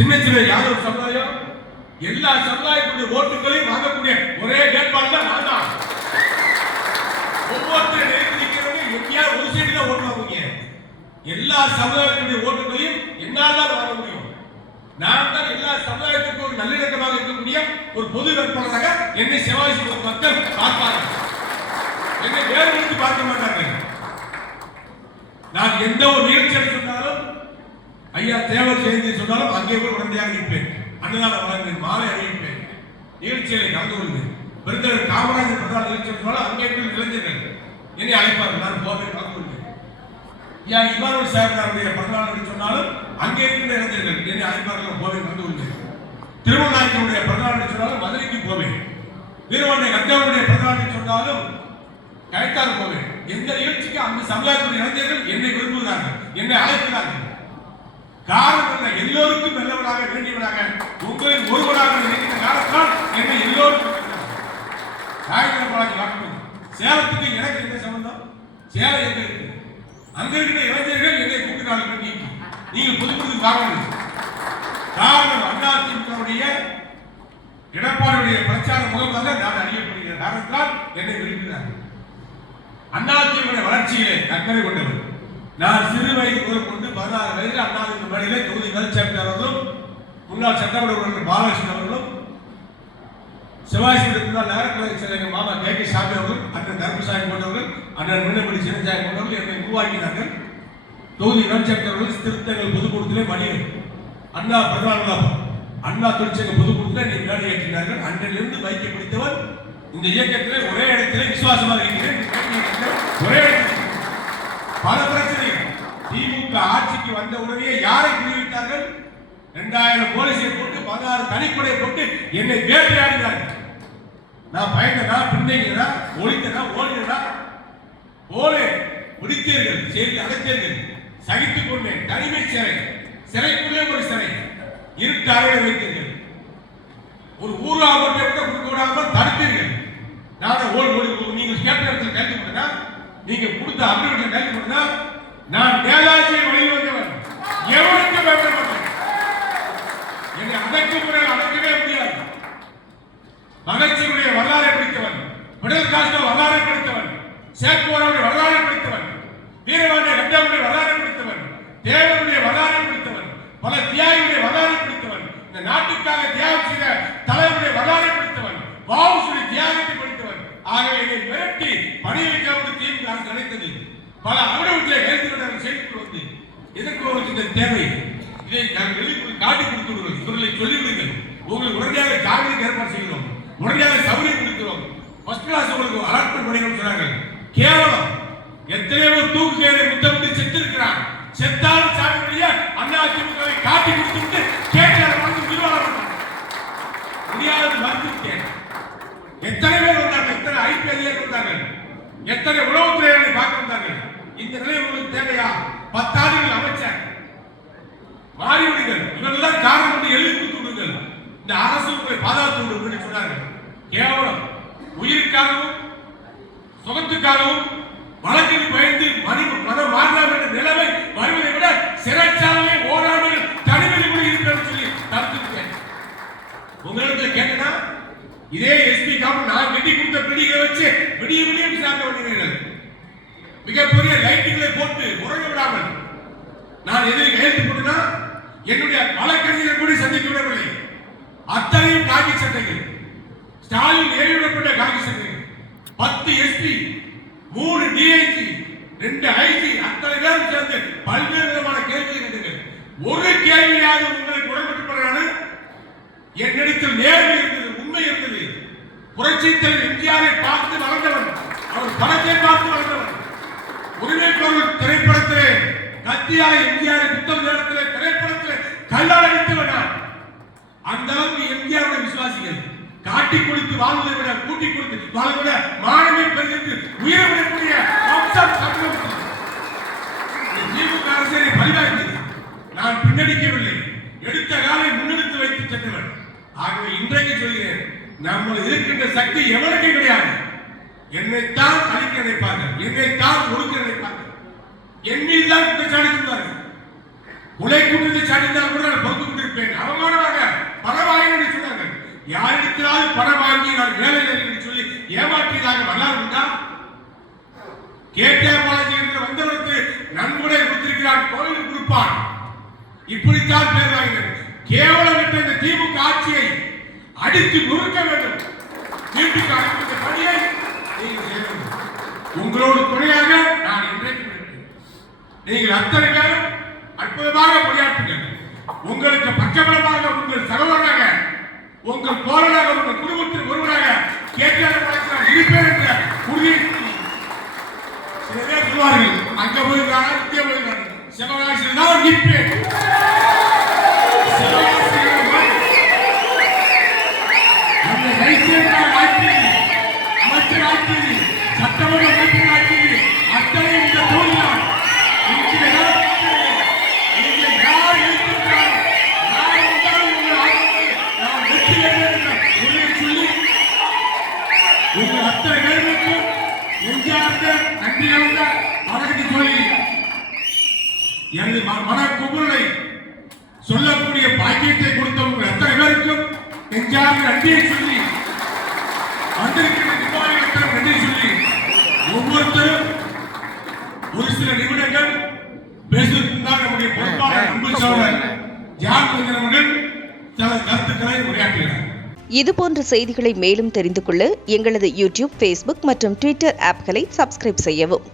சின்ன சின்ன யாதவ சமுதாயம் எல்லா சமுதாயத்துடைய ஓட்டுகளையும் வாங்கக்கூடிய ஒரே வேட்பாளர் தான் நான் தான். ஒவ்வொருத்தரும் நினைக்கிறவங்க எங்கேயாவது ஒரு சைடு தான் ஓட்டு வாங்குவீங்க. எல்லா சமுதாயத்துடைய ஓட்டுகளையும் என்னால் தான் வாங்க முடியும். நான் தான் எல்லா சமுதாயத்துக்கும் ஒரு நல்லிணக்கமாக இருக்கக்கூடிய ஒரு பொது வேட்பாளராக என்னை செவாசி மக்கள் பார்ப்பார்கள். என்னை வேறுபடுத்தி பார்க்க மாட்டார்கள். நான் எந்த ஒரு நிகழ்ச்சியை சொன்னாலும் ஐயா தேவர் ஜெயந்தி சொன்னாலும் அங்கே போய் உடனடியாக நிற்பேன். அன்னதான வழங்குவேன், மாலை அணிவிப்பேன், நிகழ்ச்சிகளை கலந்து கொள்வேன். பெருந்தலைவர் காமராஜர் பிரதான நிகழ்ச்சி சொன்னாலும் அங்கே போய் இளைஞர்கள் என்னை அழைப்பார்கள், நான் போவேன், கலந்து கொள்வேன். ஐயா இமானுவேல் சாஹிப்னுடைய பிறந்தநாள் சொன்னாலும் அங்கே இருக்கிற இளைஞர்கள் என்னை அழைப்பார்கள், போவேன், கலந்து கொள்வேன். திருமணநாயக்கனுடைய பிறந்தநாள் சொன்னாலும் மதுரைக்கு போவேன். வீரவண்டை கத்தாவுடைய பிறந்தநாள் சொன்னாலும் கரெக்டாக போவேன். எந்த நிகழ்ச்சிக்கு அந்த சமுதாயத்துடைய இளைஞர்கள் என்னை விரும்புகிறார்கள், என்னை அழைக்கிறார்கள். காரணம் என்ன? எல்லோருக்கும் நல்லவனாக வேண்டியவனாக உங்களின் ஒருவனாக நினைக்கிற காரணத்தால் என்னை எல்லோருக்கும் சேலத்துக்கு எனக்கு என்ன சம்பந்தம்? சேலம் எங்க இருக்கு? அங்க இருக்கிற இளைஞர்கள் என்னை கூப்பிட்டார்கள். நீங்க புது புது காரணம் காரணம் அதிமுகவுடைய எடப்பாடியுடைய பிரச்சார முகமாக நான் அறியப்படுகிற காரணத்தால் என்னை விரும்பினார்கள். அதிமுக வளர்ச்சியிலே அக்கறை கொண்டவர். நான் சிறு வயது முதல் கொண்டு 16 வயதில் அண்ணாதிமுக மேடையிலே தொகுதி மேல்சேர்மன் அவர்களும் முன்னாள் சட்டமன்ற உறுப்பினர் பாலகிருஷ்ணன் அவர்களும் சிவாஜி முன்னாள் நகரக்கழக செயலர் மாமா கே சாமி அவர்கள், அண்ணன் தர்மசாமி போன்றவர்கள், அண்ணன் மீனபடி சின்னசாமி போன்றவர்கள் என்னை உருவாக்கினார்கள். தொகுதி மேல்சேர்மன் அவர்கள் திருத்தங்கள் பொதுக்கூட்டத்திலே மணியம் அண்ணா பிரதான அண்ணா தொழிற்சங்க பொதுக்கூட்டத்தில் என்னை மேடை ஏற்றினார்கள். அன்றிலிருந்து வைக்க பிடித்தவர் இந்த இயக்கத்திலே ஒரே இடத்திலே விசுவாசமாக இருக்கிறேன். ஒரே இடத்தில் பல பிரச்சனைகள். திமுக ஆட்சிக்கு வந்த உடனே யாரை குறிவித்தார்கள்? 2000 போலீஸை போட்டு 16 தனிப்படையை போட்டு என்னை வேட்டையாடினார்கள். நான் பயந்தனா, பின்னைங்கனா, ஒழித்தனா, ஓடினா, போலே பிடித்தீர்கள், செய்து அடைத்தீர்கள், சகித்துக் கொண்டேன். தனிமை சிறை, சிறைக்குள்ளே ஒரு சிறை, இருட்டு அறையை வைத்தீர்கள். ஒரு ஊராவட்டை கூட கொடுக்காமல் தடுத்தீர்கள். நான் நீங்க கேட்ட இடத்துல கைது பண்ணா, நீங்க கொடுத்த அபிவிருத்தி கைது பண்ணா, நான் நேதாஜியை வழியில் வந்தவன், எவனுக்கு பயப்பட மாட்டேன். என்னை அடக்குமுறை அடக்கவே முடியாது. மகிழ்ச்சியுடைய வரலாறை படித்தவன், பிடல் காஸ்டோ வரலாறை படித்தவன், சேக்குவராவுடைய வரலாறை படித்தவன், வீரவாண்டிய கட்டாவுடைய வரலாறை படித்தவன், தேவனுடைய வரலாறை படித்தவன், பல தியாகியுடைய வரலாறை படித்தவன், இந்த நாட்டுக்காக தியாகம் செய்த தலைவருடைய வரலாறை படித்தவன், வாவுசுடைய தியாகத்தை படித்தவன். ஆகவே இதை மிரட்டி பணி வைக்காமல் திமுக அரசு நினைத்தது. பல அவர்களுடைய கைது செய்து வந்து எதற்கு உங்களுக்கு இந்த தேவை? இதை காட்டி கொடுத்து விடுங்கள், இவர்களை சொல்லிவிடுங்கள். உங்களுக்கு உடனடியாக ஜாமீனுக்கு ஏற்பாடு செய்கிறோம், உடனடியாக சௌகரியம் கொடுக்கிறோம், ஃபர்ஸ்ட் கிளாஸ் உங்களுக்கு அலாட்மெண்ட் பண்ணிக்கணும் சொன்னாங்க. கேவலம். எத்தனையோ தூக்கு சேரை முத்தமிட்டு செத்து இருக்கிறார். செத்தாலும் சாமியுடைய அதிமுகவை காட்டி கொடுத்து விட்டு கேட்டார் வந்து நிர்வாகம் முடியாது மறுத்துவிட்டேன். எத்தனை பேர் வந்தார்கள், எத்தனை ஐபிஎல் வந்தார்கள், எத்தனை உளவுத்துறையாளர்களை பார்க்க வந்தார்கள். இந்த நிலை உங்களுக்கு தேவையா? 10 ஆண்டுகள் அமைச்சர் மாறிவிடுங்கள். இவர்களெல்லாம் காரணம் வந்து எழுதி கொடுத்து விடுங்கள். இந்த அரசு உங்களை பாதுகாத்து விடுங்கள் சொன்னார்கள். கேவலம். உயிருக்காகவும் சுகத்துக்காகவும் வழக்கில் பயந்து மனம் மாறலாம் என்ற நிலைமை வருவதை விட சிறைச்சாலையை ஓராமல் தனிமையில் கூட இருக்கிறது சொல்லி தடுத்துட்டேன். உங்களிடத்தில் கேட்டனா இதே எஸ்பி காப்பு நான் வெட்டி கொடுத்த பிடிகளை வச்சு விடிய விடிய விசாரணை பண்ணுகிறீர்கள். மிகப்பெரிய லைட்டுகளை போட்டு உறங்க விடாமல் நான் எதிரி கையெழுத்து போட்டுனா என்னுடைய வழக்கறிஞர்கள் கூட சந்திக்க விடவில்லை. அத்தனையும் காக்கி சட்டைகள், ஸ்டாலின் ஏறிவிடப்பட்ட காக்கி சட்டைகள், 10 எஸ்பி, 3 டிஐஜி, 2 ஐஜி, அத்தனை பேரும் சேர்ந்து பல்வேறு விதமான கேள்விகள் கேட்டீர்கள். ஒரு கேள்வியாவது உங்களுக்கு உடன்பட்டு என்னிடத்தில் நேர்மை இருந்தது, உண்மை இருந்தது. புரட்சி தலைவர் எம்ஜிஆரை பார்த்து வளர்ந்தவன், அவர் படத்தை பார்த்து வளர்ந்தவன். உரிமை கோரல் திரைப்படத்திலே கத்தியால எம்ஜிஆரை புத்தக நேரத்திலே திரைப்படத்திலே கல்லால் அடித்தவன். அந்த அளவுக்கு எம்ஜிஆருடைய விசுவாசிகள் காட்டி கொடுத்து வாழ்வதை விட கூட்டி கொடுத்து வாழ்வதை விட மாணவி பெருகிட்டு உயிரிழக்கக்கூடிய அம்சம் சமூகம். திமுக அரசியலை பரிதாக்கியது. நான் பின்னடிக்கவில்லை, எடுத்த காலை முன்னெடுத்து வைத்து சென்றவன். ஆகவே இன்றைக்கு சொல்கிறேன், நம்ம இருக்கின்ற சக்தி எவனுக்கு கிடையாது. என்னைத்தான் அழிக்க நினைப்பார்கள், என்னைத்தான் ஒடுக்க நினைப்பார்கள், என் மீது தான் குற்றச்சாட்டு சொல்வார்கள். கொலை குற்றத்தை சாட்டினால் கூட நான் பொறுத்து கொண்டிருப்பேன். அவங்க வாங்கி நான் வேலை என்று சொல்லி ஏமாற்றியதாக வரலாறு உண்டா? கேடிஆர் பாலாஜி என்று வந்தவருக்கு நன்கொடை கொடுத்திருக்கிறார், கோவில் கொடுப்பான். இப்படித்தான் பேர் வாங்கினர். கேவலம் என்ற இந்த திமுக ஆட்சியை அடித்து நொறுக்க வேண்டும். திமுக அடித்த பணியை நீங்கள் செய்ய வேண்டும். உங்களோடு துணையாக நான் இன்றைக்கு இருக்கிறேன். நீங்கள் அத்தனை பேரும் அற்புதமாக பணியாற்றுங்கள். உங்களுக்கு பக்கபலமாக உங்கள் சகோதரனாக, உங்கள் தோழனாக, உங்கள் குடும்பத்தில் ஒருவராக கேடிஆர் பாலாஜி நான் இருப்பேன் என்ற உறுதியை சில பேர் சொல்வார்கள், அங்க போயிருக்காங்க, இங்கே போயிருக்காங்க, சிவகாசியில் தான் நிற்பேன். அமைச்சர் ஆட்சி, சட்டமன்ற உறுப்பினர் ஆட்சி, அத்தனை இந்த தோல்வியால் உங்கள் அத்தனை பேருக்கும் நெஞ்சார்ந்த நன்றி கலந்த வணக்கத்தை சொல்லி எனது மனக்குமுறலை சொல்லக்கூடிய பாக்கியத்தை கொடுத்த உங்கள் அத்தனை பேருக்கும் நெஞ்சார்ந்த நன்றியை சொல்லி வந்திருக்கிற நிர்வாகிகளுக்கு நன்றி சொல்லி ஒவ்வொருத்தரும் ஒரு சில நிமிடங்கள் பேசுவதற்குதான் நம்முடைய பொறுப்பாளர் அன்பு சகோதரர் ஜான்மோகன் அவர்கள் சில கருத்துக்களை உரையாற்றுகிறார். இதுபோன்ற செய்திகளை மேலும் தெரிந்து கொள்ள எங்களது யூடியூப், ஃபேஸ்புக் மற்றும் ட்விட்டர் ஆப்களை சப்ஸ்கிரைப் செய்யவும்.